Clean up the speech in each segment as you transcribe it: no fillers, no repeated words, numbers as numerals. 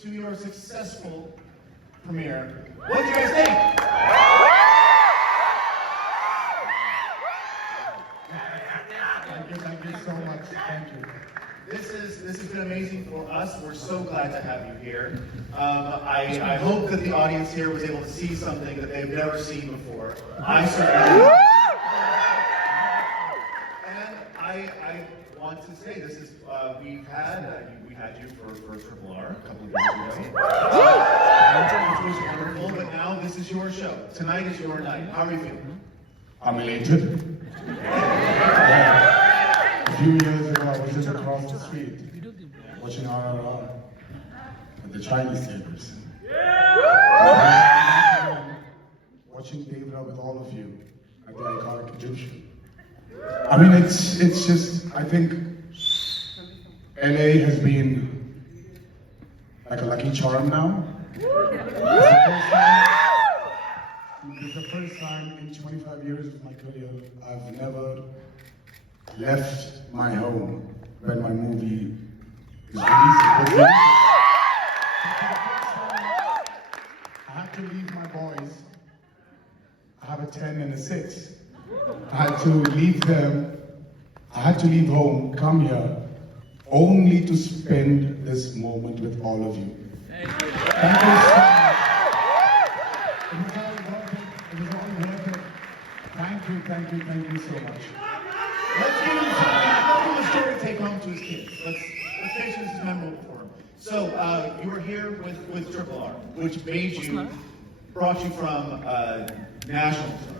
to your successful premiere. What do you guys think? Thank you so much. Thank you. This has been amazing for us. We're so glad to have you here. I hope that the audience here was able to see something that they've never seen before. I certainly did. And I want to say this is we had you for Triple R a couple of years ago. Which was wonderful, but now this is your show. Tonight is your night. How are you feeling? I'm elated. A few years ago, I was just across the street watching RRR with the Chinese neighbors. Watching DEVARA with all of you at the iconic Egyptian. I mean, it's just, I think LA has been like a lucky charm now. It's the first time in 25 years of my career I've never left my home when my movie is released. I had to leave my boys. I have a 10 and a 6. I had to leave them. I had to leave home, come here, only to spend this moment with all of you. Thank you so much. It was all worth it. Thank you so much. Let's give him a story to take home to his kids. Let's make sure this is memorable for him. So you were here with Triple R, which brought you from national star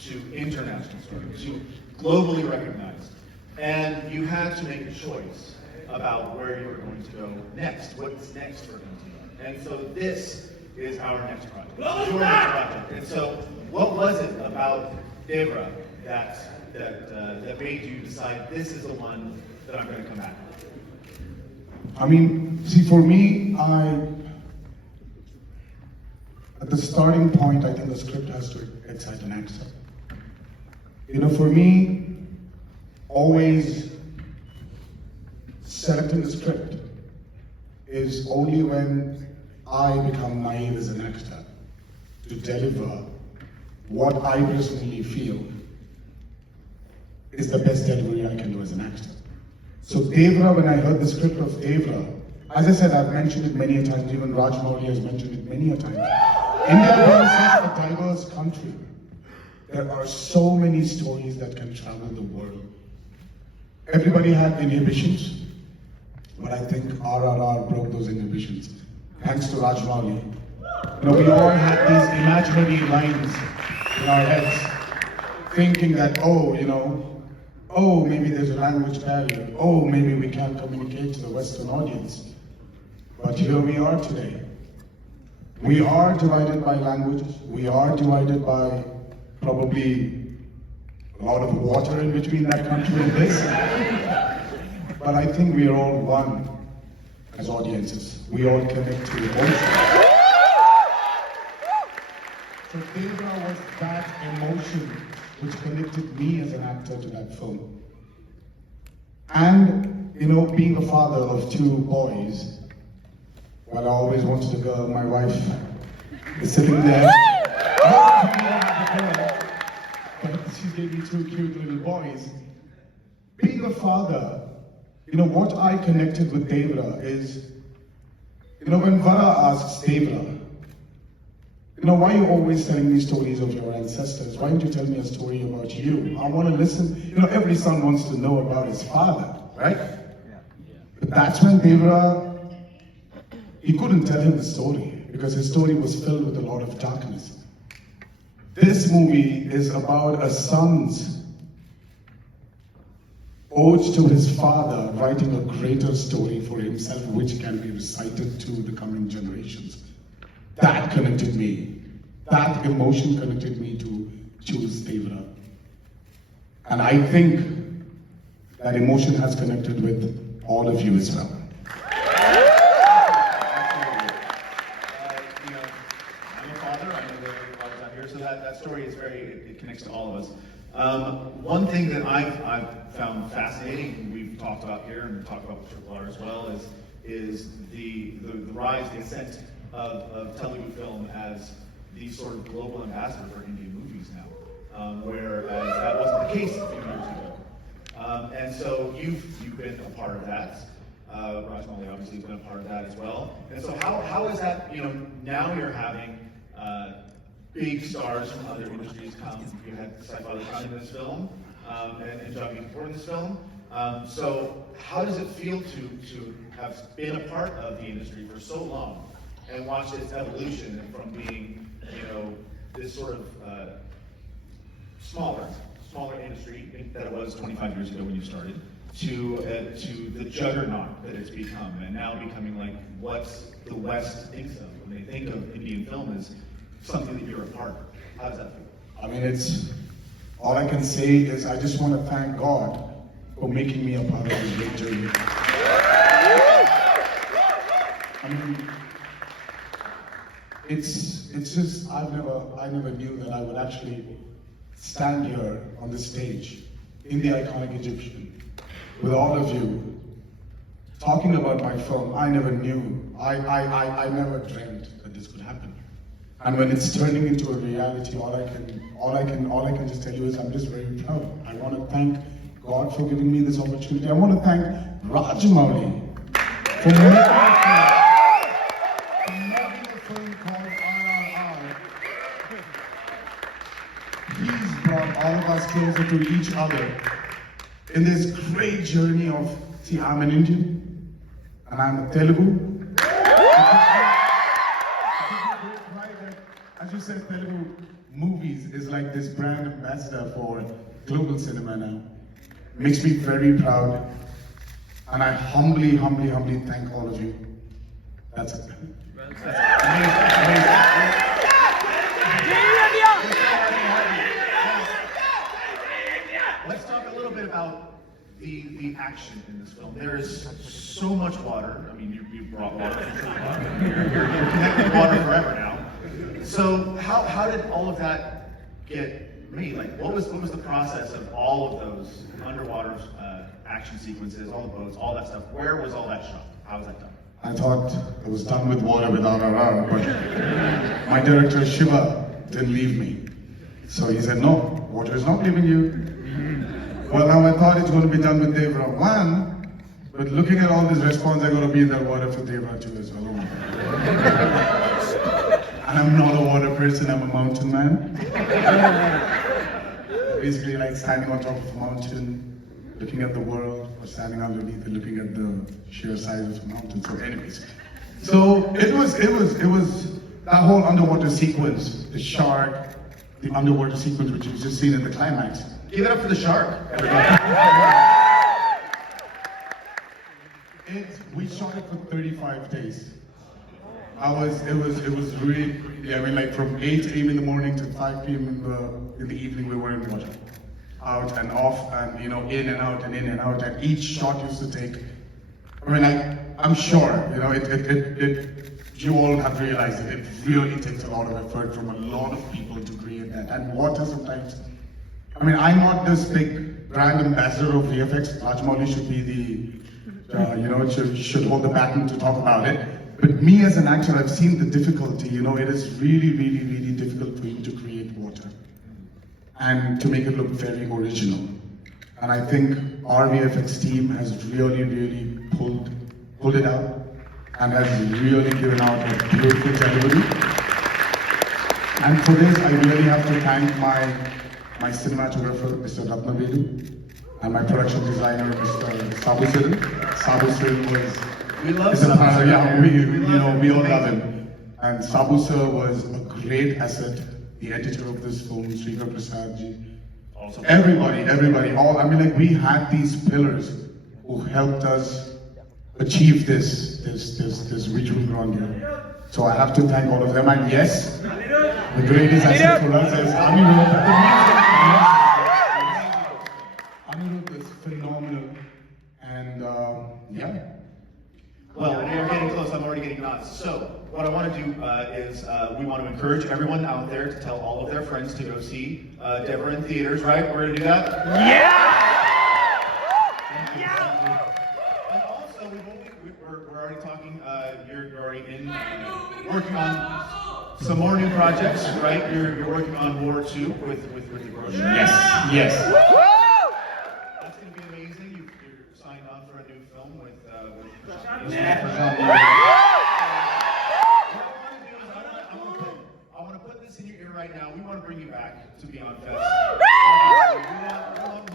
to international star to globally recognized, and you had to make a choice about where you were going to go next. What's next for MTV? And so this is our next project. Your next project. And so, what was it about DEVARA that made you decide this is the one that I'm going to come back with? I mean, see, for me, at the starting point, I think the script has to excite an actor. You know, for me, always selecting the script is only when I become naive as an actor to deliver what I personally feel is the best delivery I can do as an actor. So DEVARA, when I heard the script of DEVARA, as I said, I've mentioned it many a times, even Raj Mowgli has mentioned it many a times. India is such a diverse country. There are so many stories that can travel the world. Everybody had inhibitions, but I think RRR broke those inhibitions. Thanks to Raj Mowgli. You know, we all had these imaginary lines in our heads, thinking that, oh, maybe there's a language barrier. Oh, maybe we can't communicate to the Western audience. But here we are today. We are divided by languages. We are divided by probably a lot of water in between that country and this. But I think we are all one as audiences. We all connect to emotion. So DEVARA was that emotion which connected me as an actor to that film. And, you know, being a father of 2 boys, well, I always wanted a girl. My wife is sitting there. But she gave me 2 cute little boys. Being a father, you know, what I connected with DEVARA is, you know, when Vara asks DEVARA, you know, why are you always telling me stories of your ancestors? Why don't you tell me a story about you? I want to listen. You know, every son wants to know about his father, right? But that's when DEVARA, he couldn't tell him the story because his story was filled with a lot of darkness. This movie is about a son's ode to his father writing a greater story for himself which can be recited to the coming generations. That connected me. That emotion connected me to choose DEVARA. And I think that emotion has connected with all of you as well. So that story is it connects to all of us. One thing that I've found fascinating, we've talked about here and talked about with Triple R as well, is the rise, the ascent of Telugu film as the sort of global ambassador for Indian movies now, whereas that wasn't the case a few years ago. And so you've been a part of that. Rajmali obviously has been a part of that as well. And so how is that, now you're having big stars from other industries come. You had Saif Ali Khan in this film, and John Kapoor in this film. So how does it feel to have been a part of the industry for so long and watch its evolution from being, this sort of smaller industry that it was 25 years ago when you started, to the juggernaut that it's become, and now becoming like what the West thinks of when they think of Indian film as something that you're a part of? How does that feel? I mean, all I can say is I just want to thank God for making me a part of this great journey. I mean, it's just, I never knew that I would actually stand here on the stage in the iconic Egyptian with all of you talking about my film. I never knew, I never dreamt that this could happen. And when it's turning into a reality, all I can just tell you is I'm just very proud. I want to thank God for giving me this opportunity. I want to thank Rajmali for making a film called RRR. He's brought all of us closer to each other in this great journey of, see, I'm an Indian and I'm a Telugu. As you said, Telugu movies is like this brand ambassador for global cinema now. Makes me very proud, and I humbly thank all of you. That's it. Let's talk a little bit about the action in this film. There is so much water. I mean, you brought water from water. You're connected to water forever now. So how did all of that get made? Like, what was the process of all of those underwater action sequences, all the boats, all that stuff? Where was all that shot? How was that done? I thought it was done with water with RRR, but my director Shiva didn't leave me. So he said, no, water is not leaving you. Well, now I thought it's going to be done with DEVARA 1, but looking at all this response, I got to be in that water for DEVARA 2 as well. And I'm not a water person, I'm a mountain man. Basically like standing on top of a mountain, looking at the world, or standing underneath and looking at the sheer size of the mountain. So anyways, so it was that whole underwater sequence, the shark, the underwater sequence, which you've just seen in the climax. Give it up for the shark, We shot it for 35 days. It was really, I mean, like from 8 a.m. in the morning to 5 p.m. in the evening, we were in water. Out and off, and in and out and in and out, and each shot used to take, I mean, I'm sure, you all have realized it really takes a lot of effort from a lot of people to create that. And water sometimes, I mean, I'm not this big brand ambassador of VFX. Rajmali should be the, should hold the baton to talk about it. But me as an actor, I've seen the difficulty, it is really difficult for you to create water and to make it look very original. And I think our VFX team has really pulled it out and has really given out a beautiful delivery. And for this, I really have to thank my cinematographer, Mr. Ratnavedu, and my production designer, Mr. Sabu Sirin. Sabu Sirin was... We love Sabu. Yeah, we all love him. And Sabu sir was a great asset. The editor of this film, Srikar Prasadji. Also, everybody, all. I mean, like we had these pillars who helped us achieve this visual grandeur. So I have to thank all of them. And yes, the greatest asset for us is Anirudh is phenomenal. And yeah. Well, we are getting close. I'm already getting nods. So, what I want to do is we want to encourage everyone out there to tell all of their friends to go see DEVARA in theaters, right? We're going to do that? Yeah! And also, we're already talking, you're already working on some more new projects, right? You're working on War 2 with your grocery. Yes, yes. That's going to be amazing. You're signed on for a new film with I want to put this in your ear right now. We want to bring you back to BeyondFest. We want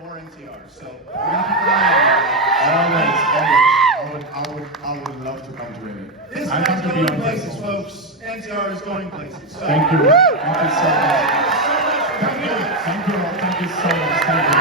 more NTR. So we're going to keep an eye on Always. I would love to come to it. this. This man's going places, folks. NTR is going places. So. Thank you. Thank you so much. Thank you so much for coming. Thank you so much. Thank you.